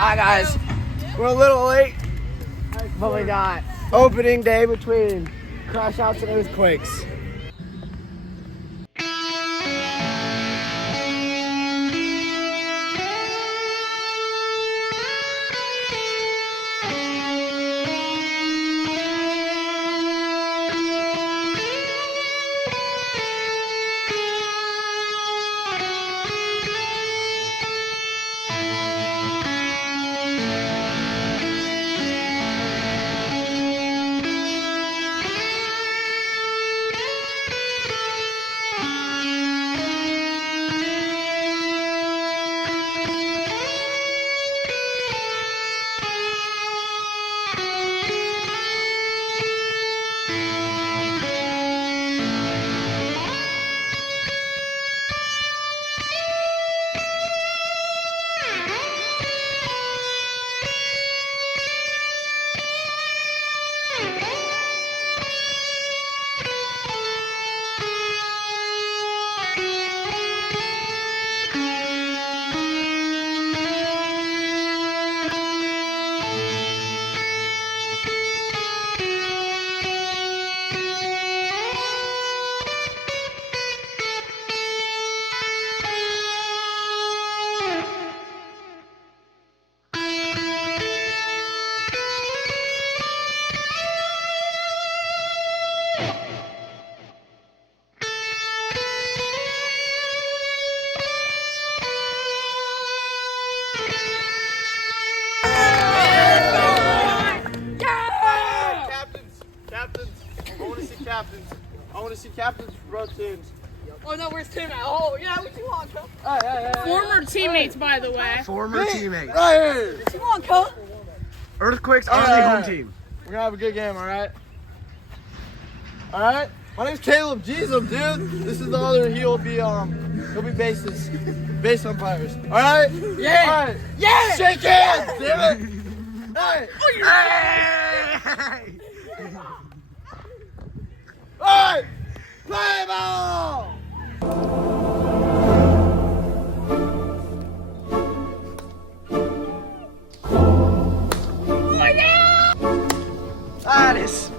Hi guys, we're a little late, but we got opening day between crash outs and earthquakes. I want to see captains for both teams. Oh no, where's Tim at? Oh yeah, what you want, Cub? Former teammates, by the way. Former teammates. Right here. What you want, Cub? Earthquakes are the home team. We're gonna have a good game, all right? All right. My name's Caleb Jesus, dude. This is the other. He'll be base umpires. All right. Yeah. All right. Yeah. Shake hands, damn it. Hey. Hey! All right. Play ball. That is.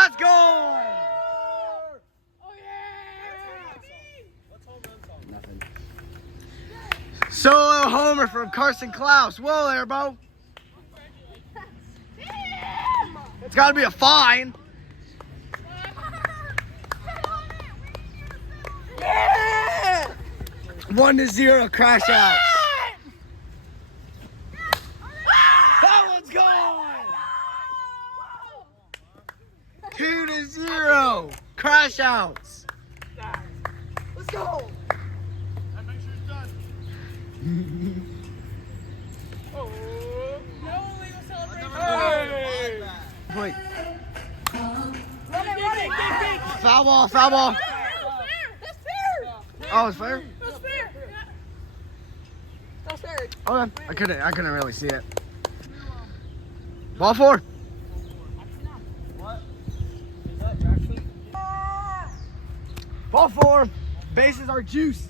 Let's go! Nothing. Solo homer from Carson Klaus. Whoa there, Bo. It's got to be a fine. Yeah. 1-0 crash out. That one's gone. 2-0 crash outs. Let's go. Make sure it's done. Oh, no illegal celebration. Hey. Wait. Running. Foul ball, foul ball. That's fair. Oh, it's fair? That's fair. That's fair. Okay. I couldn't really see it. Ball 4. What? Is that actually? Ball 4. Bases are juice.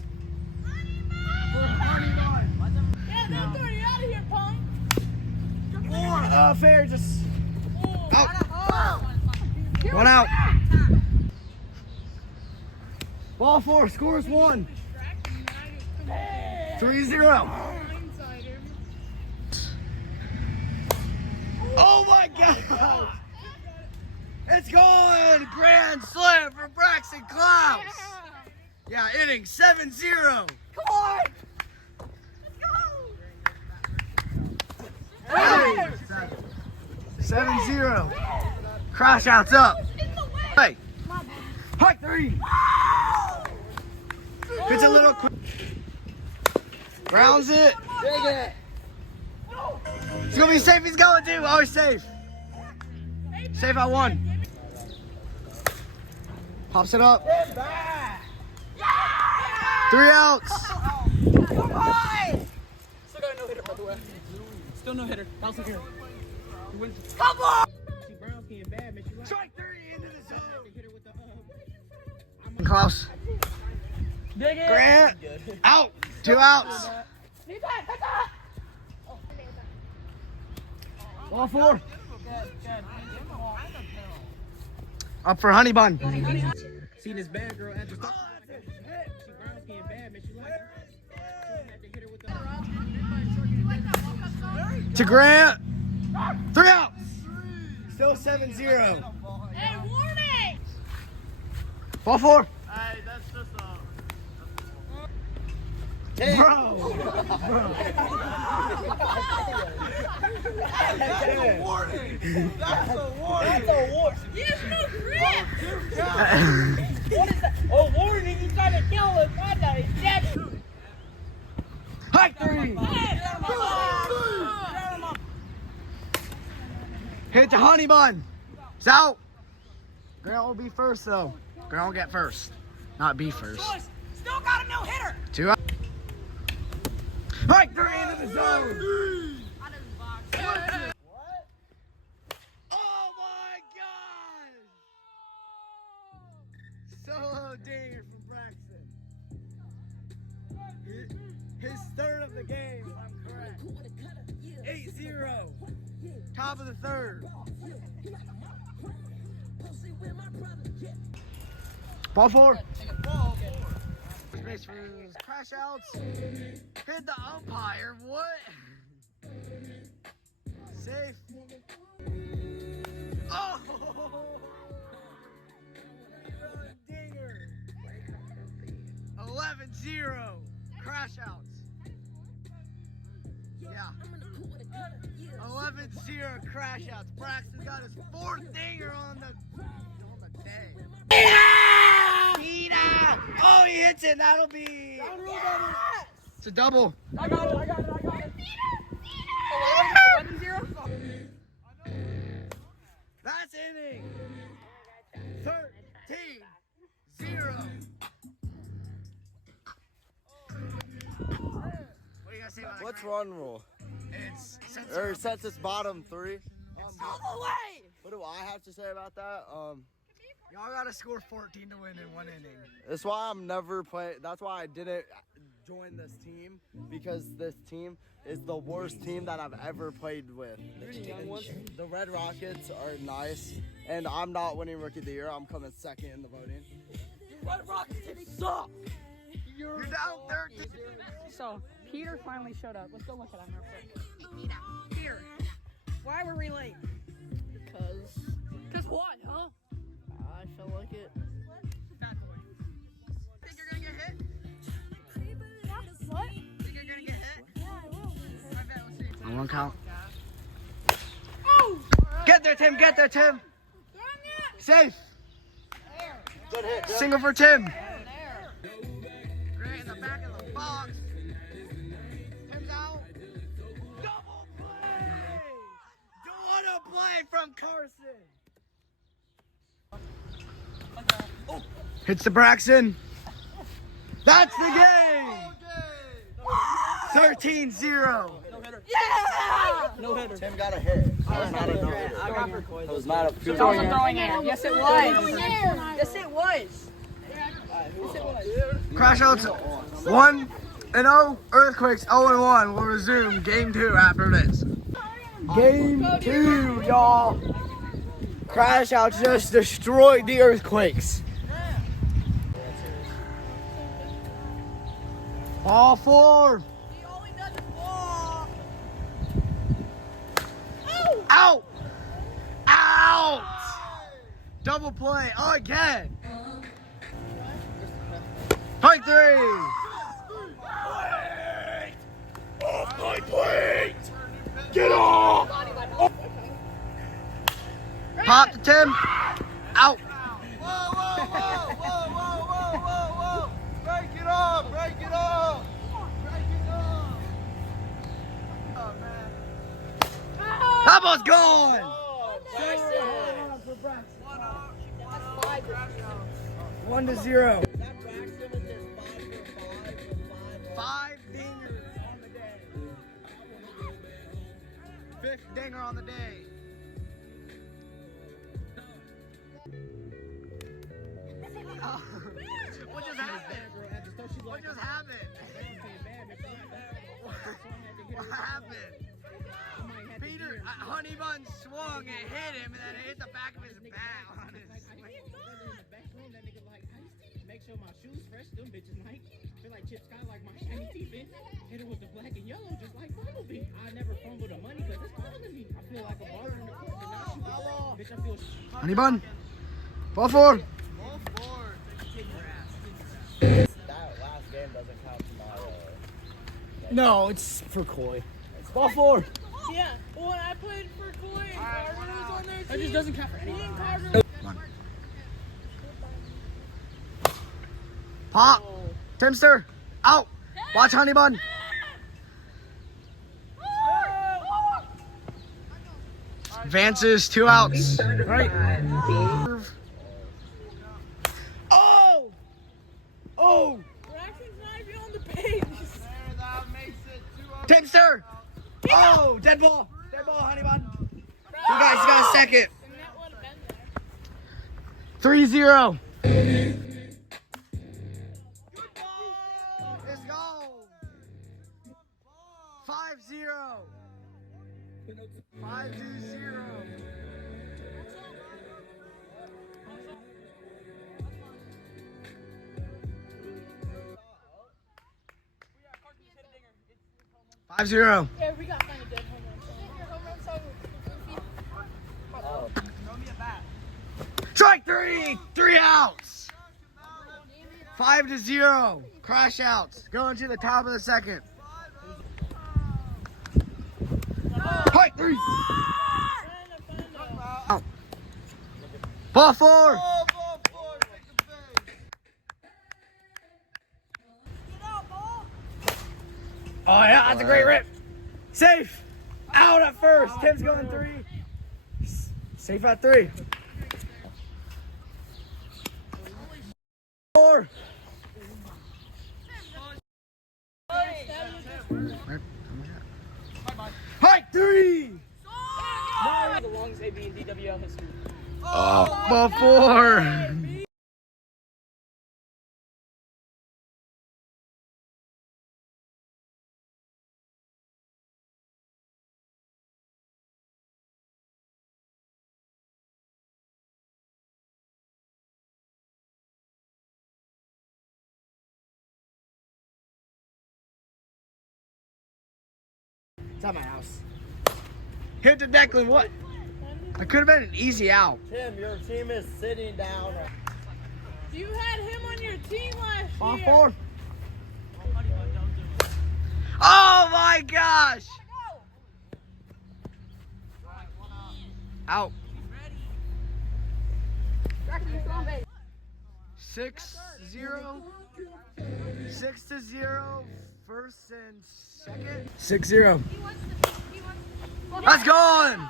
Yeah, don't throw you out of here, punk. Fair, just out. Oh. One out. Ball 4, scores 1. 3-0. Oh my God! It's going! Grand slam for Braxton Klaus! Yeah, inning 7-0. Come on! Hey! 7-0. Crash outs up. Hey! Hike 3! It's a little quick. Grounds it. Dig it. It's gonna be safe. He's going too. Always safe. Safe at 1. Pops it up. 3 outs. Come on! Still got a no-hitter, by the way. Still no-hitter. Bouncing here. Come on! See, Brown's getting bad, man. Strike 3 into the zone. Hit her with the Klaus. Dig it. Grant. Out. 2 outs. Ball 4. Up for Honey Bun. See this bad girl at the stop. See, Brown's getting bad, man. She like her. Had to hit her with the To Grant. 3 outs. Still 7-0. Hey, warning! Ball 4. Hey, that's just Bro. That's a warning. That's a warning. Yes, no grip! What is that? Oh, warning, he's trying to kill us. What the heck? Hike 3. Hit to Honey Bun. It's out. Grant will be first though. Grant will get first. Not be first. Still got a no-hitter. 2 outs. Hike 3 into the zone. Oh my gosh! Solo dinger from Braxton. His third of the game, if I'm correct. 8-0. Top of the third. Ball 4. Base for his crash outs. Hit the umpire. What? Safe. Oh! Dinger. 11-0. Crash outs. Yeah. 11-0 crash outs. Braxton got his 4th dinger on the day. Oh, he hits it. That'll be. It's a double. I got it. 11-0. That's inning. 13-0. What do you gotta say about that? What's run rule? It's Or since it's bottom 3. All the way. What do I have to say about that? Y'all gotta score 14 to win in 1 inning. That's why I'm never playing. That's why I didn't join this team, because this team is the worst team that I've ever played with. The Red Rockets are nice, and I'm not winning Rookie of the Year. I'm coming second in the voting. Red Rockets suck. You're down 13. So, Peter finally showed up. Let's go look at him real quick. Peter, why were we late? Cause what, huh? I feel like it. Think you're gonna get hit? What? Think you're gonna get hit? Yeah, I will. On 1 count. Oh! Get there, Tim. Get there, Tim. Safe. Good hit. Single for Tim. Grant in the back of the box. Tim's out. Double play. What a play from Carson. Hits the Braxton. That's the game. 13-0. Yeah! no hitter. Tim got a hit. That was not a no-hitter. I got her. That was not a It wasn't throwing air. Yes, it was. Yes, it was. Crash outs 1-0. Earthquakes 0-1. We'll resume game 2 after this. Game 2, y'all. Crash outs just destroyed the Earthquakes. All 4. Out! Out! Double play again. Strike 3. Off my plate. Get off. Pop to Tim. Out. Whoa. Break it off. Oh, man. That ball's gone. 1-0. 5 dingers on the day. 5th dinger on the day. Oh. What just happened? What just happened? What happened? Peter, Honey Bun swung, it hit him, and then it hit the back of his bat on his Make sure my shoes fresh, them bitches Nike. Feel like Chip Scott, like my shiny teeth in. Hit it with the black and yellow, just like Bumblebee. I never fumble the money because it's calling me. I feel like a baller in the court, but not shoot the ball. Bitch, I feel Honey Bun. Ball 4. That last game doesn't count to my No, it's for Coy. Ball 4. Yeah, when I played for Coy and Carter was on their team. That just doesn't count for Me anything. and Carter. Pop. Timster. Out. Watch Honey Bun. Vances, 2 outs. Right. Oh! Oh! Braxton's not even on the page. Timster! Oh! Dead ball! Dead ball, Honey Bun. You guys got a second. And that would have been there. 3-0. Let's go. 5-0. 5-0. Five zero. Yeah, we got to find a good home run song. Throw me a bat. Strike 3. 3 outs. 5-0. Crash outs. Going to the top of the second. Strike 3. Out. Ball 4. Oh yeah, that's a great rip. Safe. Out at first. Tim's going 3. Safe at 3. 4. Hike 3. The longest AB in DWL history. Ball 4. It's at my house. Hit to Declan, what? That could have been an easy out. Tim, your team is sitting down. You had him on your team last Ball year. 4. Oh my gosh! Out. 6-0. 6-0. First and second. 6-0. That's gone.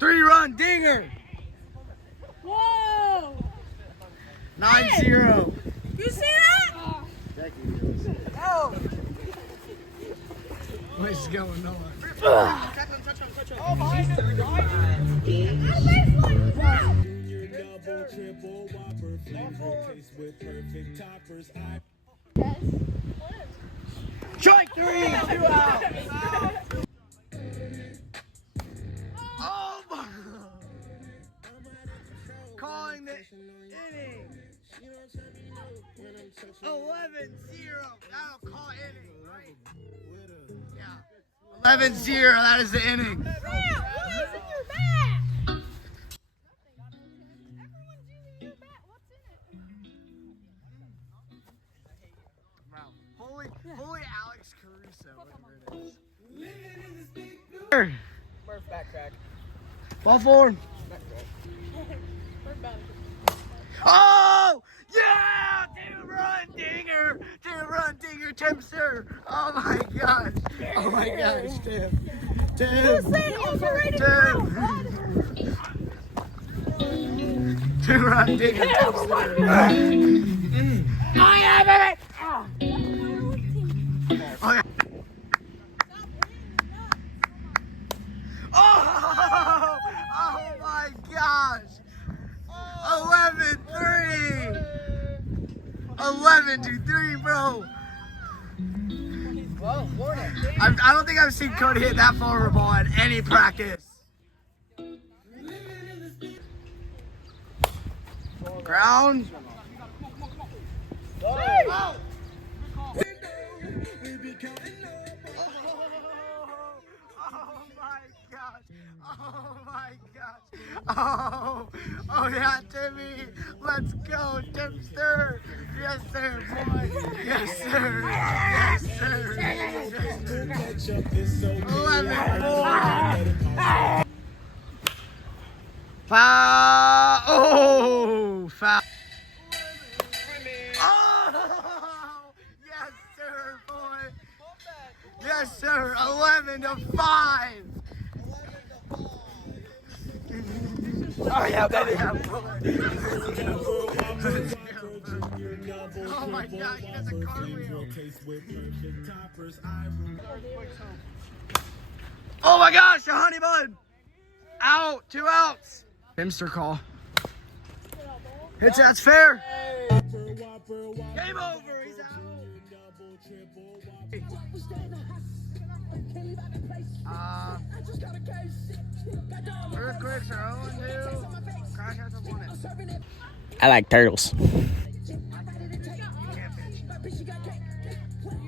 3-run dinger. Whoa! 9-0. You see that? Oh. What is going on? Oh, behind him. Double, triple, whopper, flavor case with perfect toppers. Strike 3. 2 out. Oh my. Calling the inning. 11-0. That'll call inning, right? Yeah. 11-0. That is the inning. Ball forward. Oh! Yeah! Two-run dinger, Tim Sir. Oh my gosh. Oh my gosh, Tim. Tim. Two-run dinger, Tim Sir. Oh yeah, baby! Oh yeah. Oh! Oh my gosh! 11-3! 11-3, bro! I don't think I've seen Cody hit that far of a ball in any practice. Ground. Oh. Oh my gosh. Oh yeah, Timmy. Let's go, Timster. Yes, sir, boy. Yes, sir. Yes, sir. Yes, sir. 11-4. Foul. Oh, foul. Oh, yes, sir, boy. Yes, sir. 11-5. Oh yeah, baby. Oh my God, he does a cartwheel. Oh my gosh, a honey bun. Out, 2 outs. Timster call. Hits, that's fair. Game over, he's out. Earthquakes are 0-2. Crash has won it. I like turtles.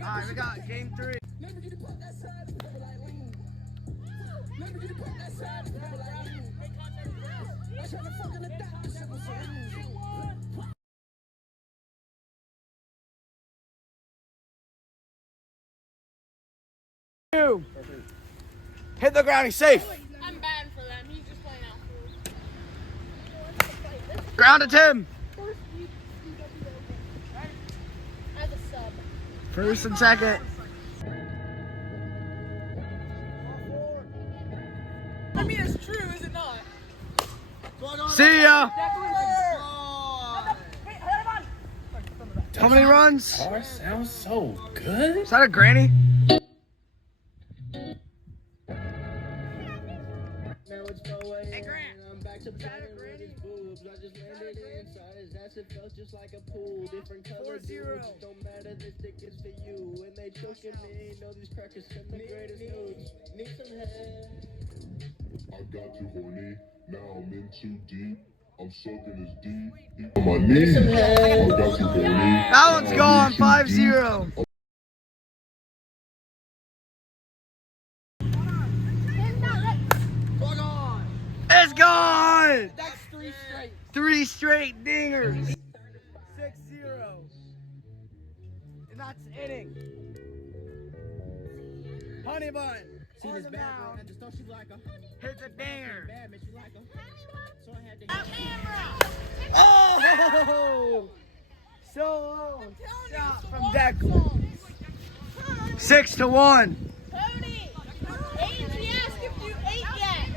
Alright, we got game 3. Hit the ground, he's safe. I'm bad for them. He's just playing out. Ground to Tim. As a sub. First and second. I mean, it's true, is it not? See ya. How many runs? Car sounds so good. Is that a granny? Hey Grant, I'm back to battling with his boobs. I just landed inside his ass. It felt just like a pool. Different color dudes. Don't matter, this dick is for you. And they choking me. Know these crackers send the greatest news. Need some head. I got too horny. Now I'm in too deep. I'm soaking this deep. On my knees. I got too horny. That one's gone, 5-0. It's gone! That's 3 straight. 3 straight dingers. 6-0. And that's inning. Honey bun. See this bad girl, I just thought she like a honey. Hits a dinger. Bad bitch, you like a honey. So I had to hit Oh! So low. Shot from Declan. 6-1. Cody! Ain't asked if you ate yet.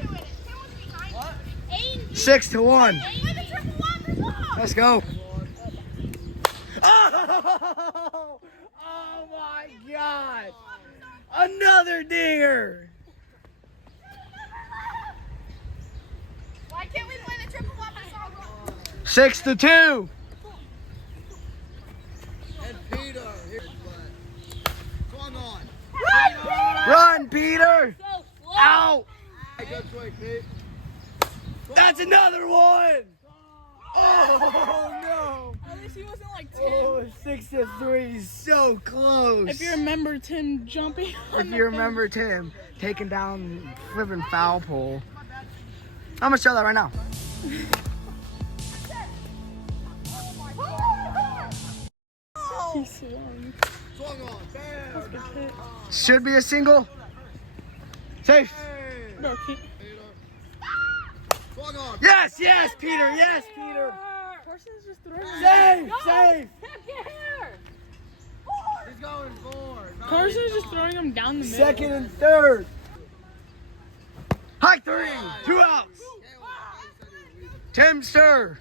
What? 6-1. Let's go. Oh! Oh my God! Another dinger. Why can't we play the triple whopper song? 6-2. And Peter, here's what. Come on. Run, Peter. So slow. Out. Good swing, Pete. That's another one. Oh no. At least he wasn't like Tim. Oh, 6-3. So close. If you remember Tim jumping. If you remember Tim taking down flipping foul pole. I'm gonna show that right now. He swung. Swung on. Bam. Should be a single. Safe. No, keep. Yes, yes, Peter. Yes, Peter. Carson's just throwing. Safe, safe. He's going forward. Carson's just throwing him down the middle. Second and third. High three. 2 outs. Tim Sir.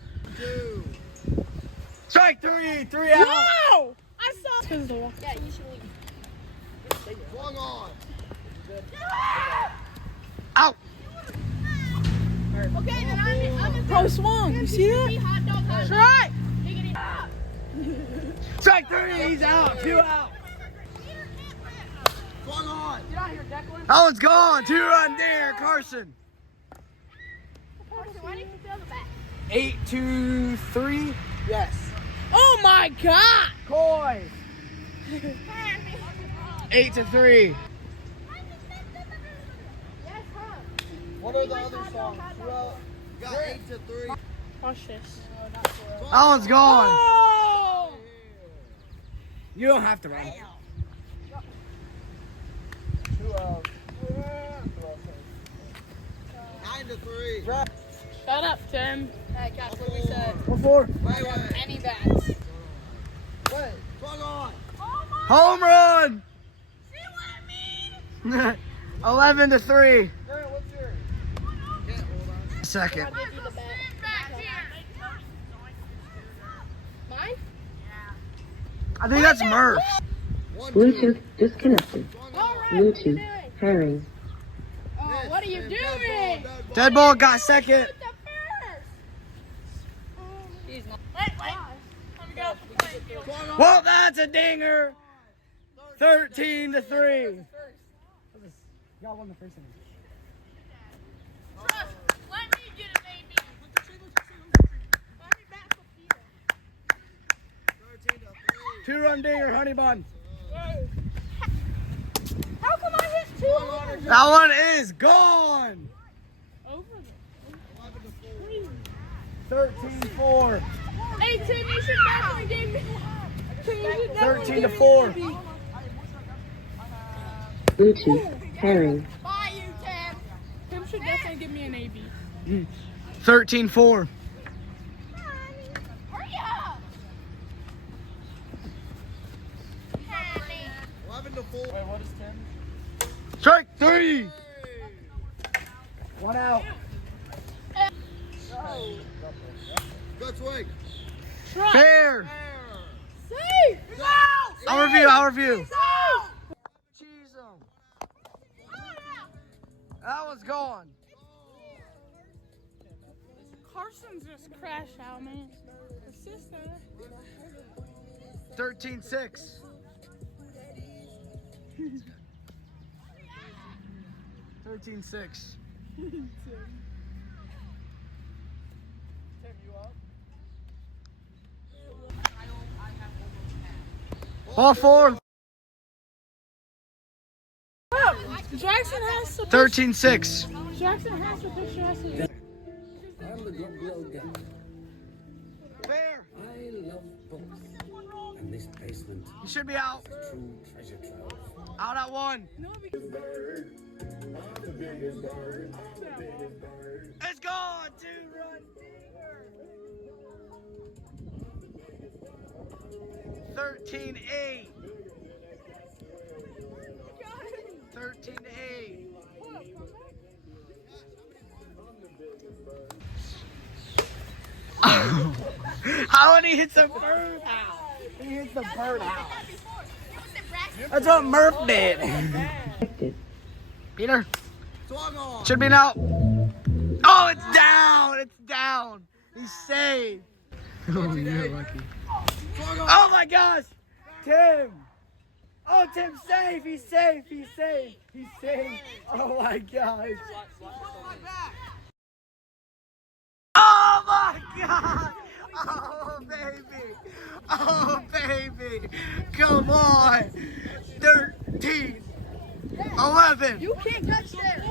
Strike three. 3 outs. No! I saw. Because of the wall. Yeah, you should leave. Swung on. Out. Okay, then I'm in Pro swung. You see that? hot dog. That's right. Strike 3. He's out. 2 outs. Swung on. Get out here, Declan. That one's gone. 2-run there, Carson. Carson, why didn't you throw the bat? 8-3. Yes. Oh my God! Coy. 8-3. What are the other songs? Well, you got 8-3. Watch this. That one's gone. Oh! You don't have to run. 9-3. Shut up, Tim. Hey, Cash, what did we say? What for? Wait. Any bats. Wait. Swung on. Home run. See what I mean? 11-3. Grant, what's yours? Second. I'll give you the bat. Mine? I think that's Murph. Bluetooth disconnected. All right, Bluetooth pairing. Oh, what are you doing? Dead ball got second. Wait. Let me go. Well, that's a dinger. 13-3. Y'all won the first inning. Trust, let me get a baby. Let me bat for Peter. 2-run dinger, honey bun. How come I hit 2 homers? That one is gone. Over 13-4. Hey, Tim, you should definitely give me. 13-4. Bluetooth pairing. Bye, you, Tim. Tim should definitely give me an AB. 13-4. Hurry up. 11-4. Wait, what is 10? Strike 3. 1 out. Good swing. Fair. Safe. I'll review. Cheese 'em. That one's gone. Carson's just crashed out, man. Assist 13-6. 13-6. Ball 4. Jackson has to. 13-6. Jackson has to pitch. Fair. I love books, and this basement You should be out. is a true treasure trove. Out at 1. It's gone. 2-run dinger. 13-8. 13-8. How many hits a birdhouse? He hits the birdhouse. That's what Murph did. Peter, Swung on. should be an out. Oh, it's down. It's down. He's saved. Oh, you're lucky. Swung on. Oh my gosh, Tim. Oh, Tim's safe. He's safe. He's safe. He's safe. Oh my gosh. Oh my God. Oh baby. Oh baby. Come on. 13. 11. You can't touch there.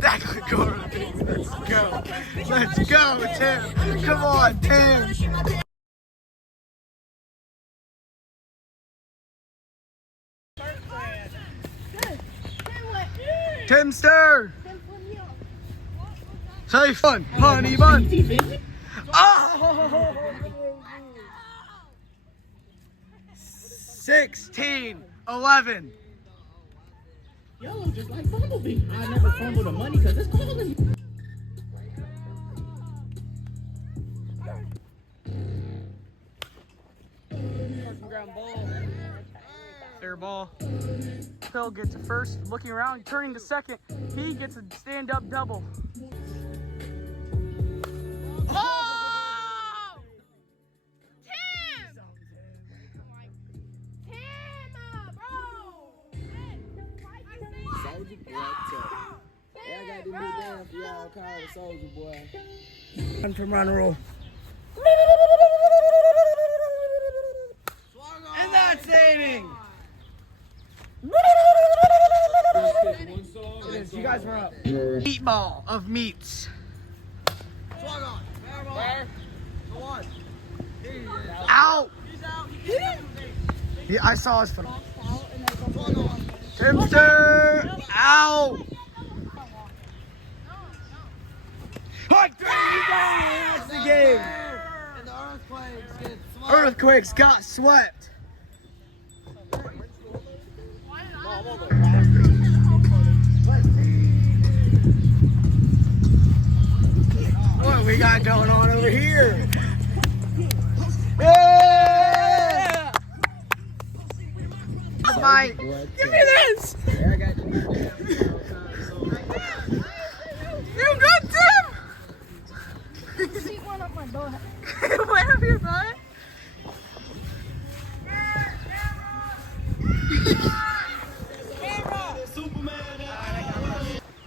That could go to the big. Let's go. Let's go, Tim. Come on, Tim. Timster. Safe fun. Honey bun. Oh! 16-11. Yellow just like Bumblebee. I never fumble the money because it's calling me. Ground ball. Fair ball. Phil gets a first, looking around, turning to second. He gets a stand-up double. Oh! Tim! Soldier boy, I got the new dance for y'all called the Soldier Boy. Run from run rule. And that's aiming. You guys were up. Meatball of meats. Swung on. Where? Go on. Out. Yeah, I saw his foot. Timster. Out. Hot three. That's the game. And the Earthquakes get swept. Earthquakes got swept. What we got going on over here? Yeah! Mike, give me this! You good, Tim? She went up my butt. Went up your butt?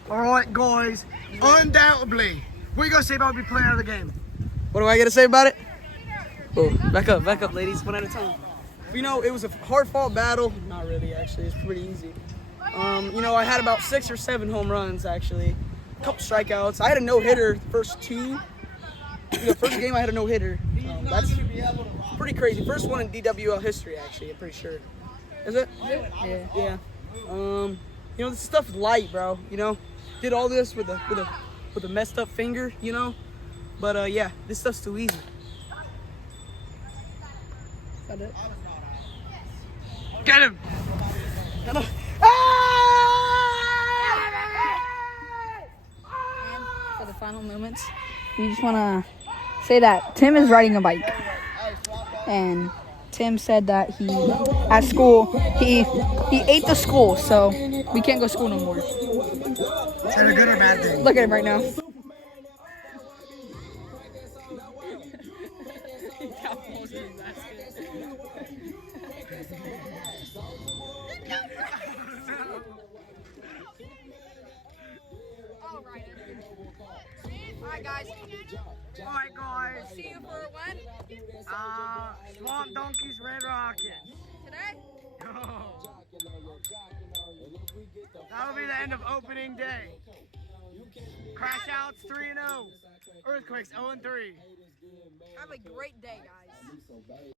Alright, guys, undoubtedly, what are you gonna say about me playing out of the game? What do I got to say about it? Oh, back up, ladies, one at a time. You know, it was a hard-fought battle. Not really, actually. It's pretty easy. You know, I had about 6 or 7 home runs, actually. A couple strikeouts. I had a no-hitter the first 2. The first game I had a no-hitter. That's pretty crazy. First one in DWL history, actually, I'm pretty sure. Is it? Yeah. You know, this stuff is light, bro. You know, did all this with a messed up finger, you know. But yeah, this stuff's too easy. Is that it? Get him! And for the final moments, you just want to say that Tim is riding a bike. And Tim said that at school, he ate the school, so we can't go to school no more. Is that a good or bad thing? Look at him right now. Alright, guys. Alright, guys. See you for when? Swamp Donkeys Red Rocket. Today? That'll be the end of opening day. Crash outs 3-0. Earthquakes 0-3. Have a great day, guys.